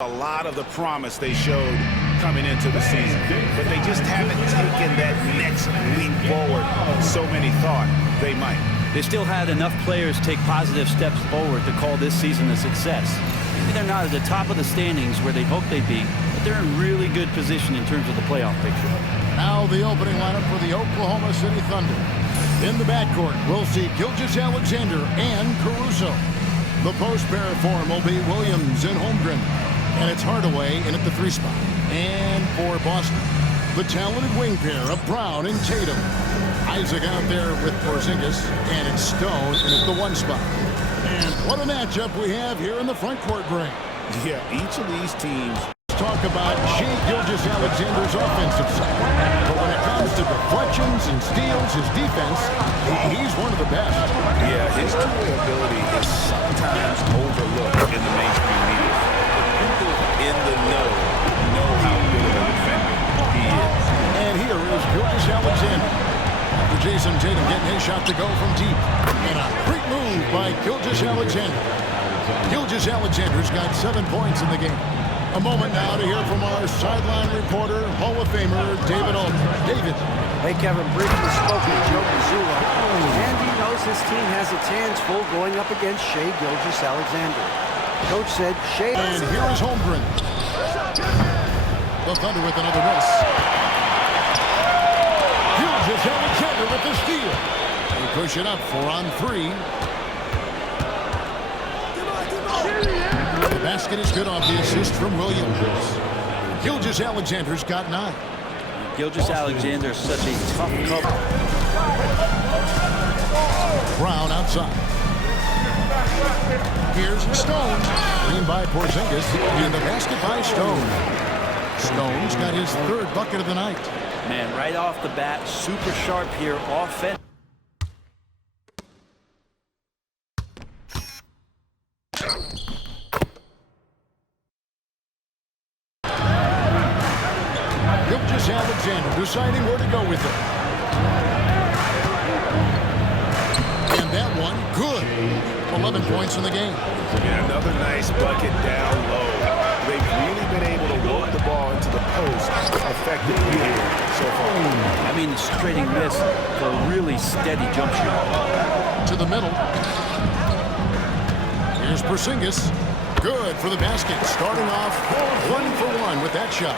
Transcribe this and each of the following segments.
A lot of the promise they showed coming into the season, but they just haven't taken that next leap forward so many thought they might. They still had enough players take positive steps forward to call this season a success. Maybe they're not at the top of the standings where they hoped they'd be, but they're in really good position in terms of the playoff picture. Now the opening lineup for the Oklahoma City Thunder. In the backcourt, we'll see Gilgeous-Alexander and Caruso. The post pair form will be Williams and Holmgren. And it's Hardaway in at the 3 spot. And for Boston, the talented wing pair of Brown and Tatum. Isaac out there with Porzingis, and it's Stone in at the 1 spot. And what a matchup we have here in the front court ring. Yeah, each of these teams talk about Shai Gilgeous-Alexander's offensive side. But when it comes to deflections and steals, his defense, he's one of the best. Yeah, his two-way ability is sometimes overlooked in the mainstream media. People in the know how good of a defender he is. And here is Gilgeous-Alexander. After Jason Tatum getting his shot to go from deep. And a great move by Gilgeous-Alexander. Gilgeous-Alexander's got 7 points in the game. A moment now to hear from our sideline reporter, Hall of Famer David Aldridge. David. Hey, Kevin, briefly spoken to Joe Mazzulla, and he knows his team has its hands full going up against Shai Gilgeous-Alexander. Coach said Shai... And here is Holmgren. The Thunder with another miss. Gilgeous-Alexander with the steal. They push it up 4 on 3. The basket is good off the assist from Williams. Gilgeous-Alexander's got 9. Gilgeous-Alexander is such a tough cover. Brown outside. Here's Stone. Clean by Porzingis. And the basket by Stone. Stone's got his 3rd bucket of the night. Man, right off the bat, super sharp here, offense. Gilgeous-Alexander deciding where to go with it. And that one, good. 11 points in the game. Yeah, another nice bucket down low. They've really been able to work the ball into the post effectively here so far. I mean, the straighting miss for a really steady jump shot. To the middle. Here's Porzingis. Good for the basket. Starting off 1 for 1 with that shot.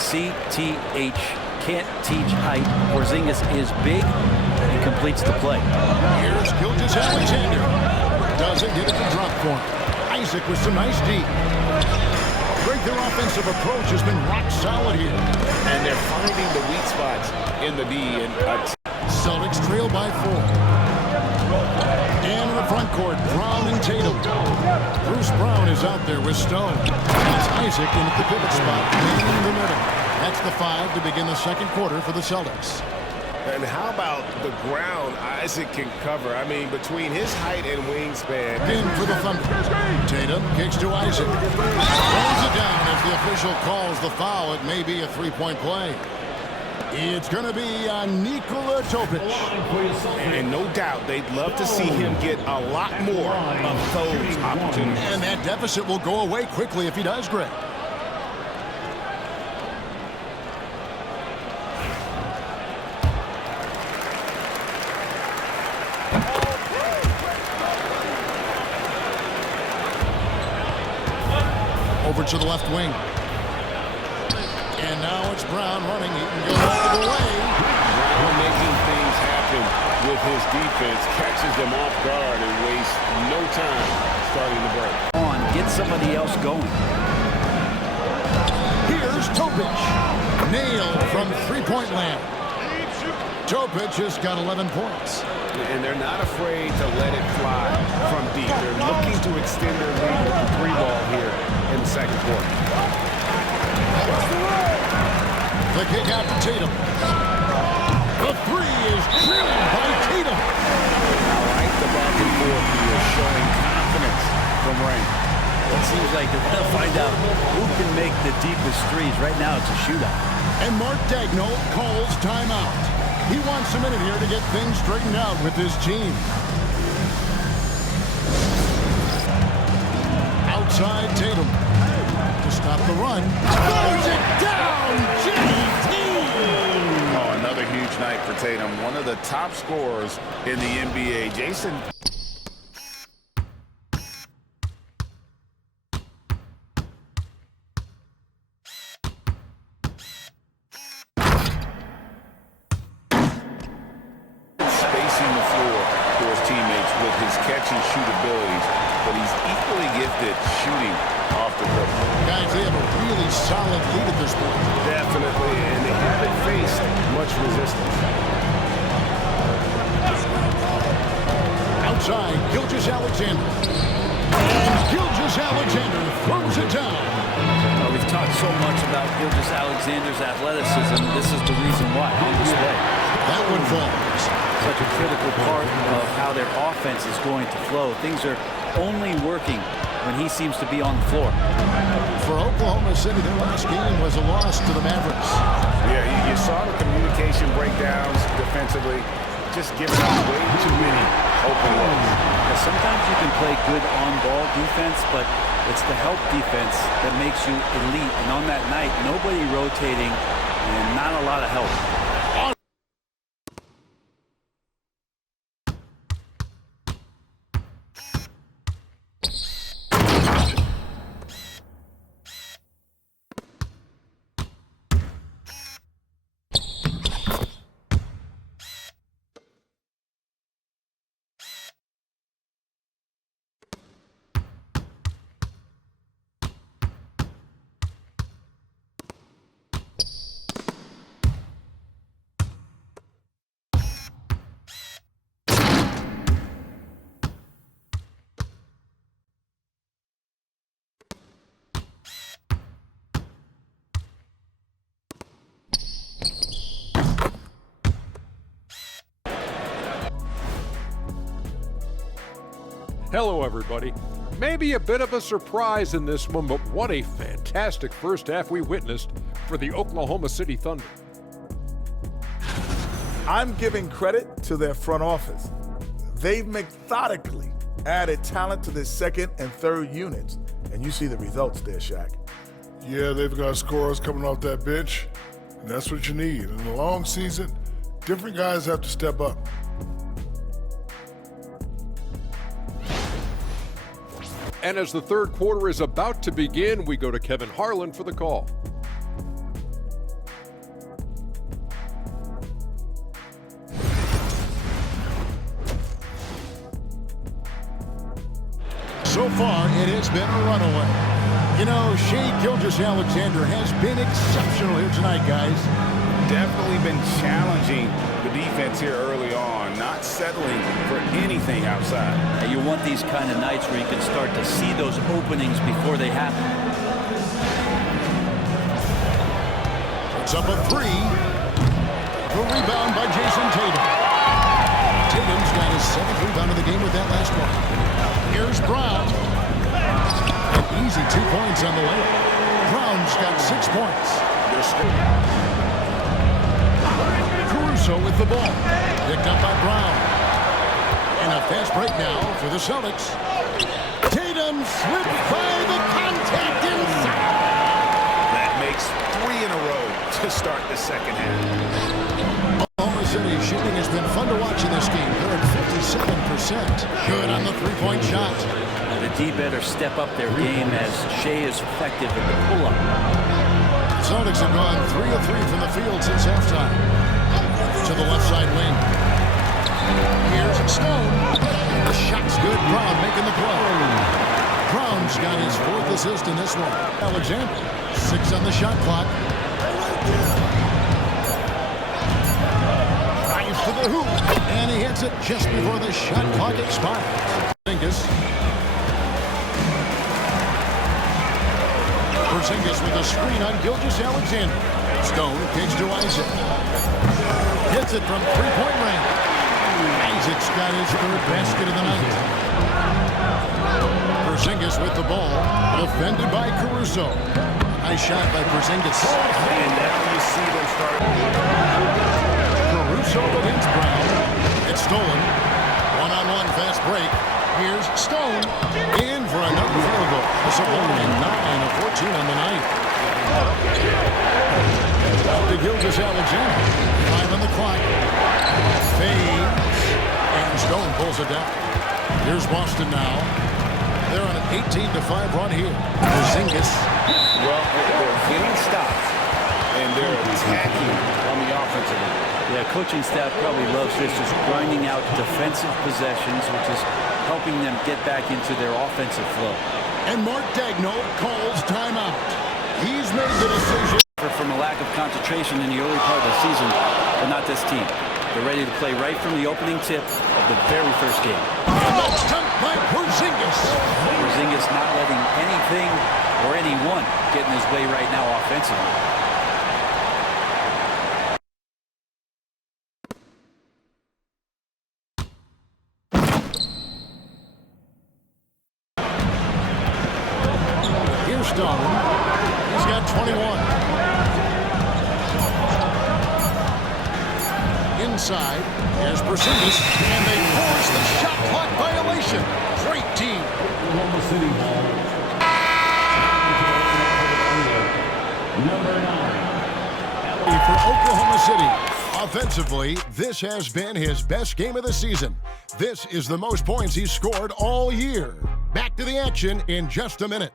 CTH, can't teach height. Porzingis is big and completes the play. Here's Gilgeous-Alexander. Doesn't get it to drop for him. Isaac with some nice D. Greg, their offensive approach has been rock solid here. And they're finding the weak spots in the D. And Celtics trail by 4. And in the front court, Brown and Tatum. Bruce Brown is out there with Stone. It's Isaac in at the pivot spot in the middle. That's the 5 to begin the second quarter for the Celtics. And how about the ground Isaac can cover? I mean, between his height and wingspan. In for the Thunder. Tatum kicks to Isaac. Throws it down as the official calls the foul. It may be a 3-point play. It's going to be Nikola Topic. And no doubt they'd love to see him get a lot more of those opportunities. And that deficit will go away quickly if he does, Greg. Over to the left wing. And now it's Brown running. He can go all the way. Brown making things happen with his defense. Catches them off guard and wastes no time starting the break. On, get somebody else going. Here's Topic. Nailed from 3-point land. Topic has got 11 points. And they're not afraid to let it fly from deep. They're looking to extend their lead with the 3-ball here in the second quarter. The kick out to Tatum. The 3 is drilled by Tatum. I like the back and forth here, showing confidence from Rain. It seems like they're going to find out who can make the deepest threes. Right now, it's a shootout. And Mark Daigneault calls timeout. He wants a minute here to get things straightened out with his team. Outside Tatum. to stop the run. Throws it down, JT! Oh, another huge night for Tatum. One of the top scorers in the NBA. Jason. Spacing the floor for his teammates with his catch and shoot abilities, but he's equally gifted shooting off the court. Guys, they have a really solid lead at this point. Definitely, and they haven't faced much resistance. Outside, Gilgeous-Alexander. And Gilgeous-Alexander throws it down. We've talked so much about Gilgeous-Alexander's athleticism. This is the reason why on display. That one falls. Such a critical part of how their offense is going to flow. Things are only working when he seems to be on the floor. For Oklahoma City, their last game was a loss to the Mavericks. Yeah, you saw the communication breakdowns defensively, just giving up way too many open looks. Sometimes you can play good on-ball defense, but it's the help defense that makes you elite. And on that night, nobody rotating and not a lot of help. Hello, everybody. Maybe a bit of a surprise in this one, but what a fantastic first half we witnessed for the Oklahoma City Thunder. I'm giving credit to their front office. They've methodically added talent to their second and third units, and you see the results there, Shaq. Yeah, they've got scorers coming off that bench, and that's what you need. In a long season, different guys have to step up. And as the third quarter is about to begin, we go to Kevin Harlan for the call. So far, it has been a runaway. You know, Shai Gilgeous-Alexander has been exceptional here tonight, guys. Definitely been challenging the defense here early on, not settling for anything outside. You want these kind of nights where you can start to see those openings before they happen. It's up a three. The rebound by Jason Tatum. Tatum's got his 7th rebound of the game with that last one. Here's Brown. An easy 2 points on the layup. Brown's got 6 points. They're still Caruso with the ball. Picked up by Brown. And a fast break now for the Celtics. Tatum slipped by the contact inside. That makes 3 in a row to start the second half. Oklahoma City shooting has been fun to watch in this game. They're at 57%. Good on the three-point shot. The D better step up their game as Shai is effective at the pull-up. Celtics have gone 3 of 3 from the field since halftime. To the left side wing. Here's Stone. The shot's good. Brown making the play. Brown's got his 4th assist in this one. Alexander, 6 on the shot clock. Drives to the hoop. And he hits it just before the shot clock expires. Porzingis with a screen on Gilgeous-Alexander. Stone kicks to Isaac. Hits it from three-point range. Isaac's got his 3rd basket of the night. Porzingis with the ball. Defended by Caruso. Nice shot by Porzingis. And now you see them start. Caruso against Brown. It's stolen. One-on-one fast break. Here's Stone. In for another field goal. This will only 9 of 14 on the night. Out to Gilgeous Alexander. 5 on the clock. Fades. And Stone pulls it down. Here's Boston now. They're on an 18-5 run here. Porzingis. Well, they're getting stops, and they're attacking on the offensive end. Yeah, coaching staff probably loves this, just grinding out defensive possessions, which is helping them get back into their offensive flow. And Mark Daigneault calls timeout. He's made the decision. From a lack of concentration in the early part of the season, but not this team. They're ready to play right from the opening tip of the very first game. And that's dunked by Porzingis. Porzingis not letting anything or anyone get in his way right now offensively. Here's Stone. He's got 21. Inside, here's Porzingis, and they force the shot clock violation. Great team. Oklahoma City ball. Number 9. For Oklahoma City, offensively, this has been his best game of the season. This is the most points he's scored all year. Back to the action in just a minute.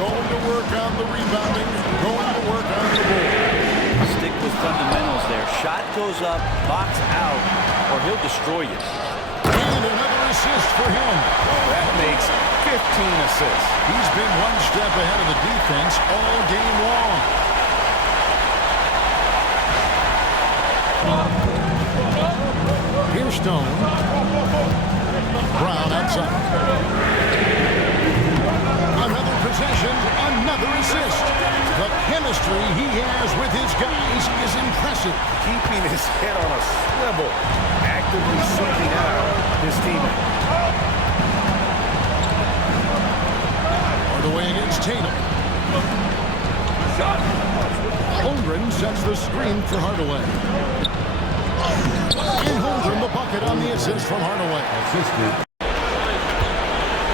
Going to work on the rebounding, going to work on the board. Stick with fundamentals there. Shot goes up, box out, or he'll destroy you. And another assist for him. That makes 15 assists. He's been one step ahead of the defense all game long. Here's Stone. Brown outside. Another possession, another assist. The chemistry he has with his guys is impressive. Keeping his head on a swivel, actively seeking out his teammate. Hardaway against Tatum. Holmgren sets the screen for Hardaway. And Holmgren the bucket on the assist from Hardaway.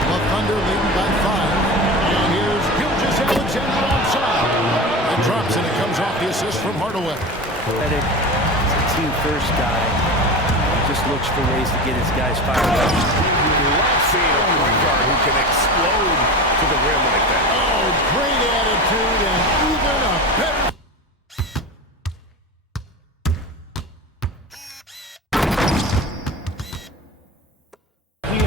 The Thunder leading by 5. And here's Gilgeous Alexander outside. It drops and it comes off the assist from Hardaway. He's a team-first guy. He just looks for ways to get his guys fired up. You love seeing a point guard who can explode to the rim like that. Oh, great attitude and even a better.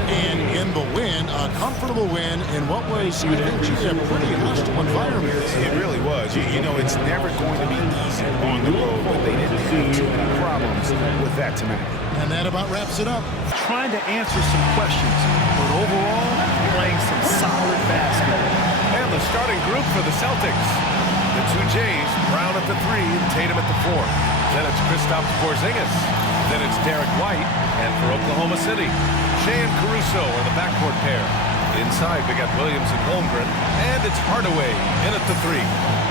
And in the win, a comfortable win in what was eventually a pretty hostile environment. It really was. You know, it's never going to be easy on the road, but they didn't have too many problems with that tonight. And that about wraps it up. Trying to answer some questions, but overall, playing some solid basketball. And the starting group for the Celtics. The two Jays, Brown at the 3 and Tatum at the 4. Then it's Kristaps Porzingis. Then it's Derek White. And for Oklahoma City, Shea and Caruso are the backcourt pair. Inside, we got Williams and Holmgren. And it's Hardaway in at the 3.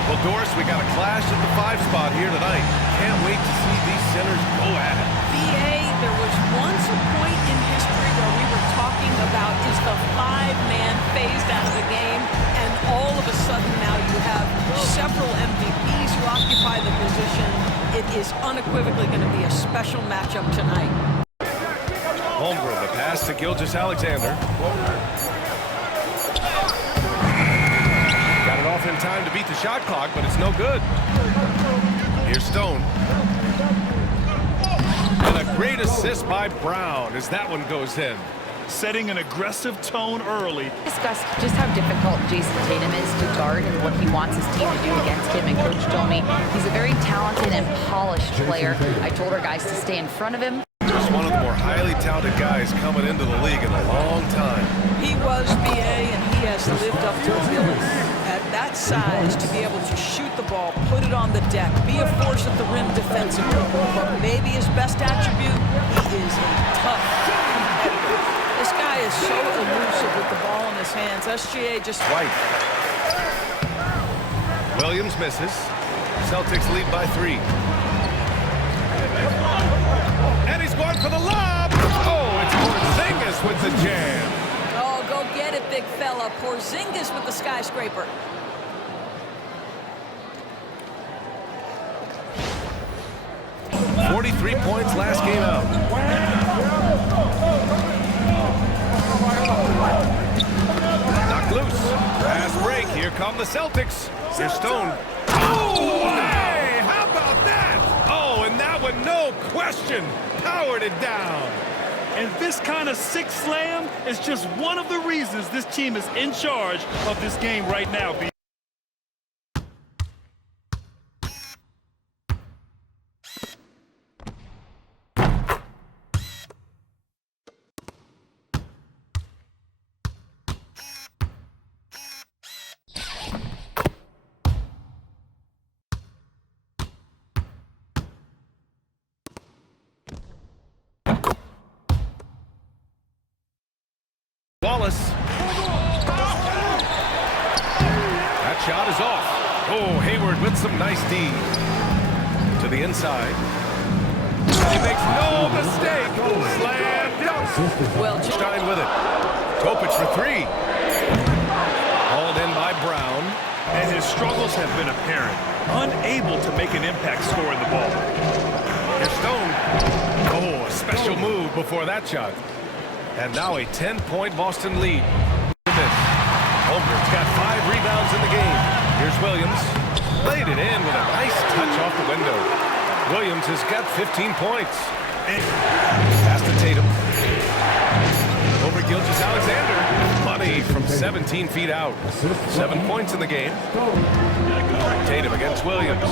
Well, Doris, we got a clash at the 5 spot here tonight. Can't wait to see these centers go at it. BA, there was once a point in history where we were talking about is the 5-man phased out of the game, and all of a sudden now you have several MVPs who occupy the position. It is unequivocally going to be a special matchup tonight. Holmgren, the pass to Gilgeous Alexander. Got it off in time to beat the shot clock, but it's no good. Here's Stone. And a great assist by Brown as that one goes in. Setting an aggressive tone early. Discussed just how difficult Jason Tatum is to guard and what he wants his team to do against him. And Coach told me he's a very talented and polished player. I told our guys to stay in front of him. Just one of the more highly touted guys coming into the league in a long time. He was BA, and he has lived up to the billing. At that size, to be able to shoot the ball, put it on the deck, be a force at the rim defensively, but maybe his best attribute, he is a tough competitor. This guy is is so elusive with the ball in his hands. SGA just... White. Williams misses. Celtics lead by 3. And he's going for the lob. Oh, it's Porzingis with the jam. Oh, go get it, big fella. Porzingis with the skyscraper. .43 points last game out. Knocked loose. Fast break. Here come the Celtics. Here's Stone. Oh, hey, how about that? Oh, and that one, no question, powered it down. And this kind of sick slam is just one of the reasons this team is in charge of this game right now. Wallace. That shot is off. Oh, Hayward with some nice D. To the inside. He makes no mistake. Slam dunk. Well, Stein with it. Topic for 3. Hauled in by Brown. And his struggles have been apparent. Unable to make an impact scoring the ball. Here's Stone. Oh, a special move before that shot. And now a 10-point Boston lead. Holmgren's got 5 rebounds in the game. Here's Williams. Laid it in with a nice touch off the window. Williams has got 15 points. Pass to Tatum. Over Gilgeous Alexander. Money from 17 feet out. 7 points in the game. Tatum against Williams.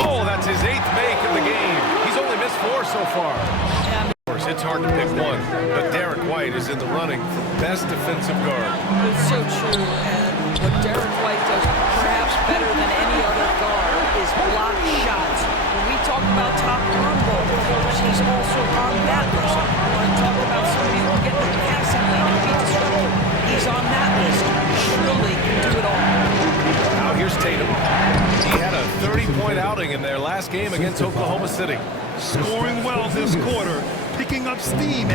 Oh, that's his 8th make in the game. He's only missed 4 so far. It's hard to pick one, but Derek White is in the running for best defensive guard. It's so true, and what Derek White does perhaps better than any other guard is block shots. When we talk about top arm ball defenders, he's also arm battlers. When we talk about somebody who will get the passing lane and be disruptive, he's on that list. Surely can do it all. Now here's Tatum. He had a 30-point outing in their last game against Oklahoma City. Scoring well this quarter, picking up steam.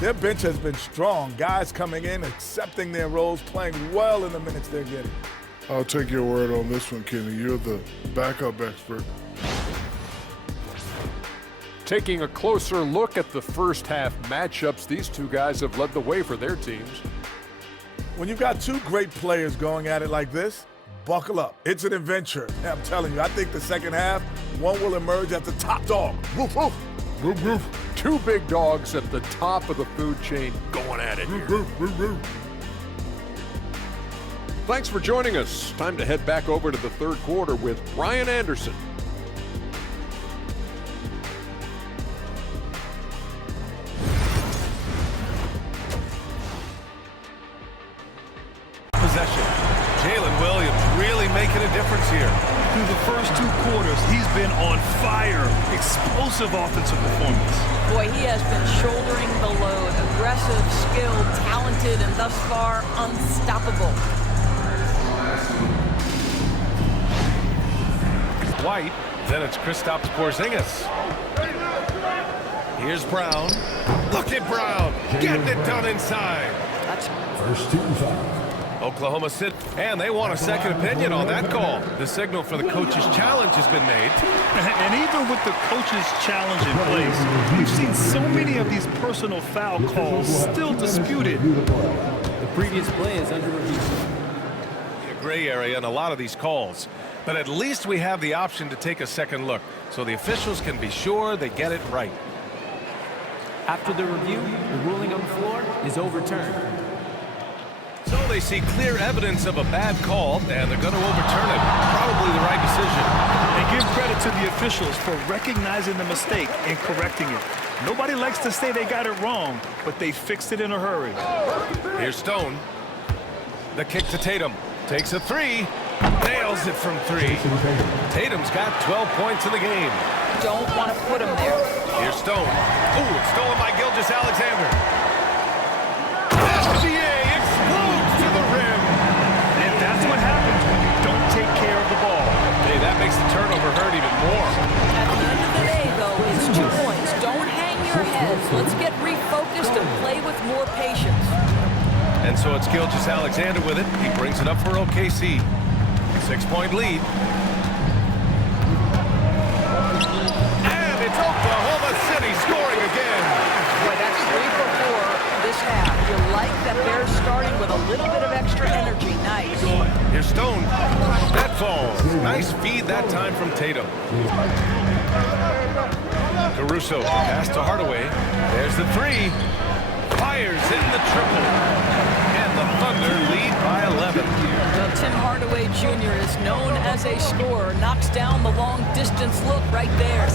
Their bench has been strong. Guys coming in, accepting their roles, playing well in the minutes they're getting. I'll take your word on this one, Kenny. You're the backup expert. Taking a closer look at the first half matchups, these two guys have led the way for their teams. When you've got 2 great players going at it like this, buckle up. It's an adventure. I'm telling you, I think the second half, one will emerge as the top dog. Woof, woof. Woof, woof. 2 big dogs at the top of the food chain going at it here. Woof, woof, woof. Thanks for joining us. Time to head back over to the third quarter with Brian Anderson. Possession. Jalen Williams really making a difference here. Through the first 2 quarters, he's been on fire. Explosive offensive performance. Boy, he has been shouldering the load. Aggressive, skilled, talented, and thus far unstoppable. White. Then it's Kristaps Porzingis. Here's Brown. Look at Brown. Getting it done inside. That's First team foul. Oklahoma City, and they want a second opinion on that call. The signal for the coach's challenge has been made. And even with the coach's challenge in place, we've seen so many of these personal foul calls still disputed. The previous play is under review. A gray area in a lot of these calls, but at least we have the option to take a second look, so the officials can be sure they get it right. After the review, the ruling on the floor is overturned. So they see clear evidence of a bad call, and they're going to overturn it. Probably the right decision. And give credit to the officials for recognizing the mistake and correcting it. Nobody likes to say they got it wrong, but they fixed it in a hurry. Here's Stone. The kick to Tatum. Takes a 3. Nails it from 3. Tatum's got 12 points in the game. don't want to put him there. Here's Stone. Ooh, it's stolen by Gilgeous Alexander. 4. At the end of the day, though, it's 2 points. Don't hang your heads. Let's get refocused and play with more patience. And so it's Gilgeous Alexander with it. He brings it up for OKC. 6-point lead. And it's Oklahoma City scoring again. Boy, that's 3 for 4 this half. You like that they're starting with a little bit of extra energy. Nice. Here's Stone. That falls. Nice feed that time from Tatum. Caruso pass to Hardaway. There's the 3. Fires in the triple. And the Thunder lead by 11. Well, Tim Hardaway Jr. is known as a scorer. Knocks down the long-distance look right there.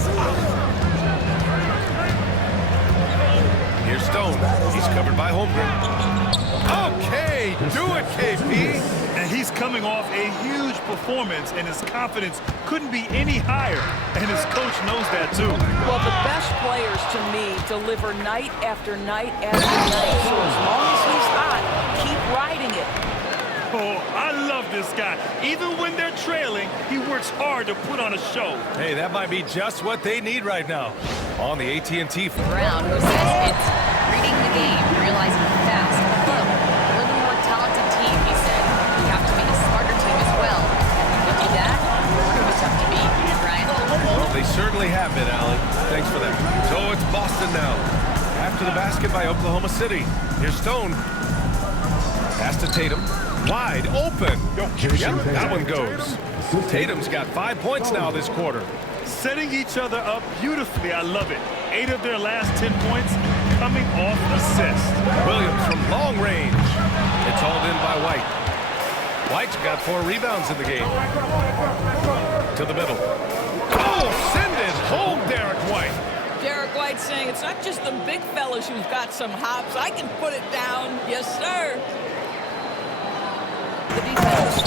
Here's Stone. He's covered by Holmgren. Okay, do it, KP. And he's coming off a huge performance, and his confidence couldn't be any higher. And his coach knows that, too. Well, the best players, to me, deliver night after night after night. So as long as he's hot, keep riding it. Oh, I love this guy. Even when they're trailing, he works hard to put on a show. Hey, that might be just what they need right now. On the AT&T. Brown, who says it's reading the game, realizing fast. Look, we're the more talented team, he said. We have to be a smarter team as well. If we do that, we're going to be tough to beat, right? Well, they certainly have been, Allie. Thanks for that. So it's Boston now. After the basket by Oklahoma City. Here's Stone. Pass to Tatum. Wide open. Yep, that one goes. Tatum's got 5 points now this quarter. Setting each other up beautifully. I love it. 8 of their last 10 points coming off assist. Williams from long range. It's hauled in by White. White's got 4 rebounds in the game. To the middle. Oh, send it home, Derek White. Derek White saying it's not just the big fellas who've got some hops. I can put it down. Yes, sir. The defense.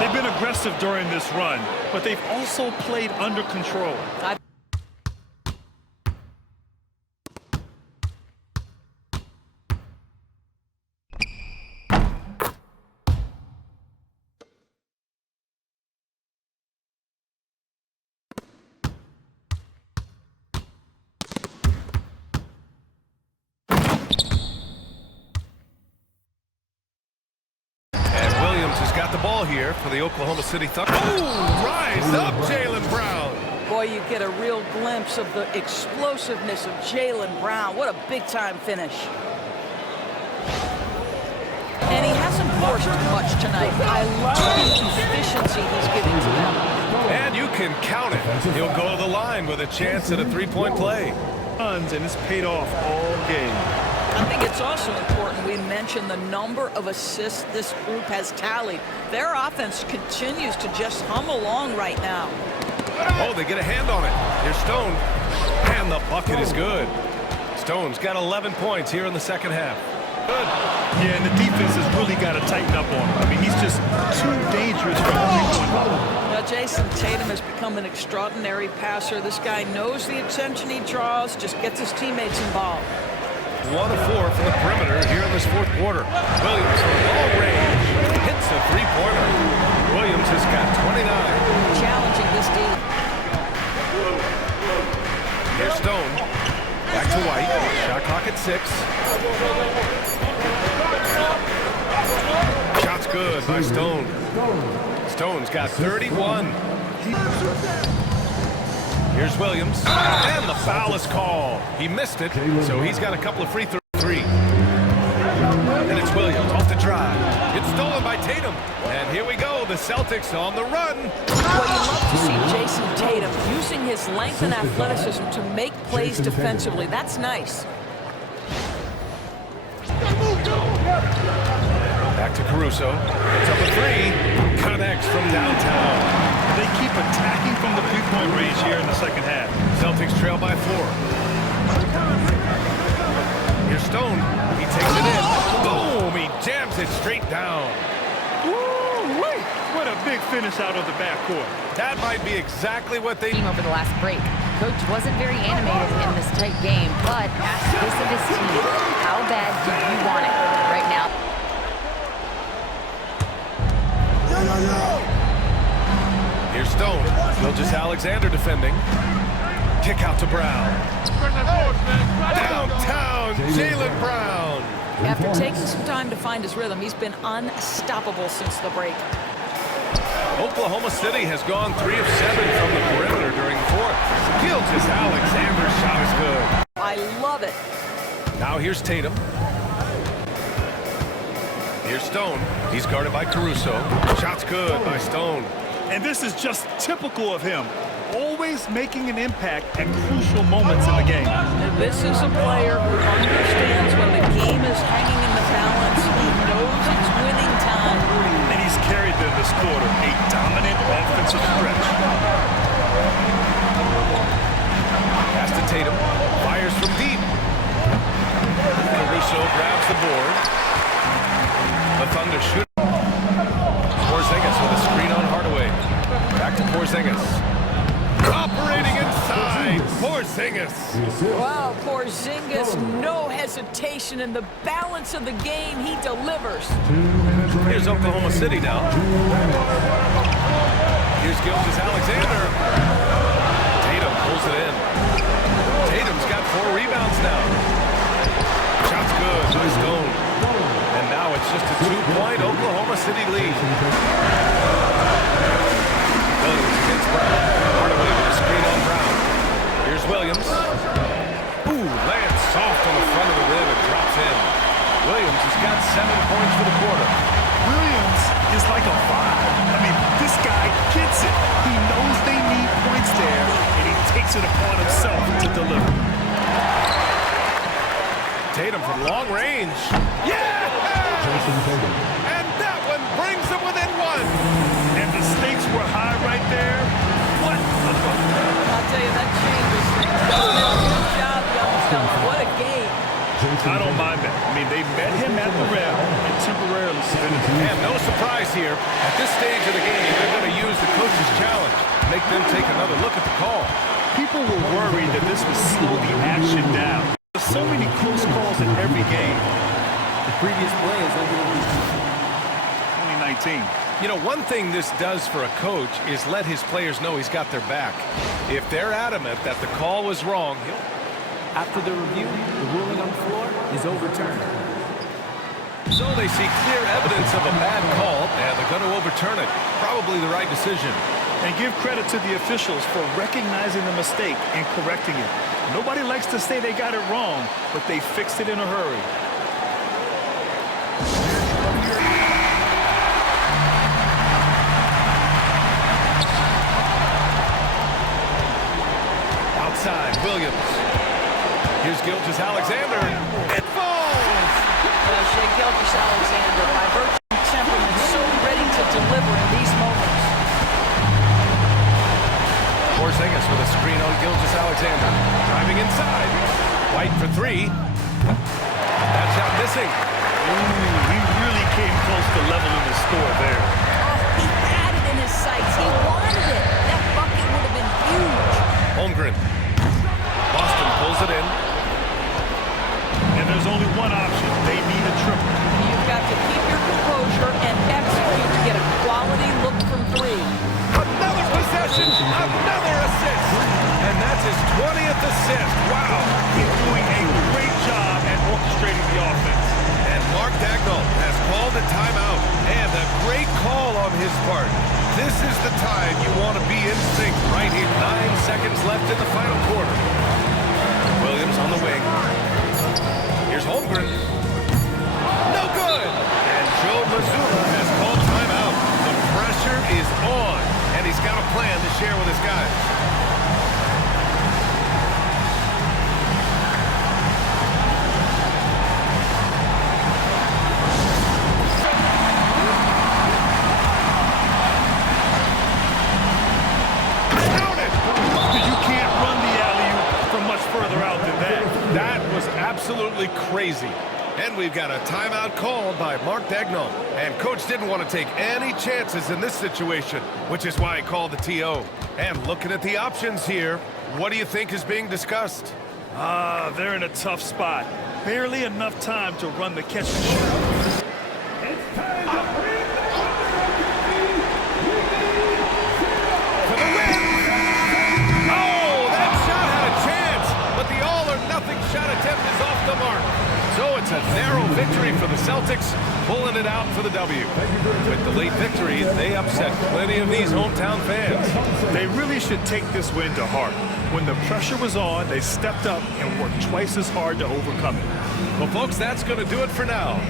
They've been aggressive during this run, but they've also played under control. Got the ball here for the Oklahoma City Thunder. Oh, rise up, Jaylen Brown. Boy, you get a real glimpse of the explosiveness of Jaylen Brown. What a big-time finish. And he hasn't forced much tonight. I love the efficiency he's giving to them. And you can count it. He'll go to the line with a chance at a 3-point play. And it's paid off all game. I think it's also important we mention the number of assists this group has tallied. Their offense continues to just hum along right now. Oh, they get a hand on it. Here's Stone. And the bucket is good. Stone's got 11 points here in the second half. Good. Yeah, and the defense has really got to tighten up on him. I mean, he's just too dangerous from the three-point line. Now, Jason Tatum has become an extraordinary passer. This guy knows the attention he draws, just gets his teammates involved. 1 of 4 from the perimeter here in this fourth quarter. Williams from long range hits a 3-pointer. Williams has got 29. Challenging this deep. Here's Stone. Back to White. Shot clock at 6. Shot's good by Stone. Stone's got 31. Here's Williams, and the foul is called. He missed it, so he's got a couple of free throws. And it's Williams off the drive. It's stolen by Tatum. And here we go, the Celtics on the run. Well, you love to see Jason Tatum using his length and athleticism to make plays defensively. That's nice. Back to Caruso. It's up a 3. Connects from downtown. They keep attacking from the three-point range here in the second half. Celtics trail by 4. Here's Stone. He takes it in. Boom! He jams it straight down. Woo-wee! What a big finish out of the backcourt. That might be exactly what they... Over the last break. Coach wasn't very animated in this tight game, but asked this of his team. How bad do you want it right now? Here's Stone. Gilgeous-Alexander defending. Kick out to Brown. Downtown, Jaylen Brown. After taking some time to find his rhythm, he's been unstoppable since the break. Oklahoma City has gone 3 of 7 from the perimeter during the fourth. Gilgeous-Alexander's shot is good. I love it. Now here's Tatum. Here's Stone. He's guarded by Caruso. Shot's good by Stone. And this is just typical of him. Always making an impact at crucial moments in the game. And this is a player who understands when the game is hanging in the balance. He knows it's winning time. And he's carried them this quarter. A dominant offensive stretch. Pass to Tatum. Fires from deep. Caruso grabs the board. The Thunder shoot. Porzingis with a screen on Hardaway. Back to Porzingis. Operating inside. Porzingis. Wow, Porzingis, no hesitation in the balance of the game. He delivers. Here's Oklahoma City now. Here's Gilgeous-Alexander. Tatum pulls it in. Tatum's got 4 rebounds now. Shot's good by Stone. And now it's just a 2-point Oklahoma City lead. Williams against Brown. Hardaway with a screen on Brown. Here's Williams. Ooh, lands soft on the front of the rim and drops in. Williams has got 7 points for the quarter. Williams is like a vibe. I mean, this guy gets it. He knows they need points there, and he takes it upon himself to deliver. Tatum from long range. Yeah! And that one brings them within 1. And the stakes were high right there. What the fuck? I'll tell you, that changes things. Good job, young fella. What a game. I don't mind that. I mean, they met him at the rim and temporarily submitted him. And no surprise here. At this stage of the game, they're going to use the coach's challenge. Make them take another look at the call. People were worried that this would slow the action down. There's so many close calls in every game. The previous play is under 2019. You know, one thing this does for a coach is let his players know he's got their back. If they're adamant that the call was wrong, he'll... After the review, the ruling on the floor is overturned. So they see clear evidence of a bad call, and they're going to overturn it. Probably the right decision. And give credit to the officials for recognizing the mistake and correcting it. Nobody likes to say they got it wrong, but they fixed it in a hurry. Outside, Williams. Here's Gilgeous-Alexander. It falls! Shai Gilgeous-Alexander, by virtue of temperament, so ready to deliver in these moments. Porzingis with a screen on Gilgeous-Alexander. Driving inside. White for 3. That shot missing. Ooh, he really came close to leveling the score there. Oh, he had it in his sights. He wanted it. That bucket would have been huge. Holmgren. Boston pulls it in. And there's only one option. They need a triple. You've got to keep your composure and execute to get a quality look from 3. Another possession, another assist. And that's his 20th assist. Wow. He's doing a great job at orchestrating the offense. And Mark Dagnall has called a timeout. And a great call on his part. This is the time you want to be in sync right here. 9 seconds left in the final quarter. Williams on the wing. Here's Holmgren. No good. And Joe Mazzulla has called timeout. The pressure is on. And he's got a plan to share with his guys. Absolutely crazy. And we've got a timeout called by Mark Dagnall. And Coach didn't want to take any chances in this situation, which is why he called the TO. And looking at the options here, what do you think is being discussed? They're in a tough spot. Barely enough time to run the catch and shoot. shot attempt is off the mark. So it's a narrow victory for the Celtics, pulling it out for the W. With the late victory, they upset plenty of these hometown fans. They really should take this win to heart. When the pressure was on, they stepped up and worked twice as hard to overcome it. Well, folks, that's going to do it for now.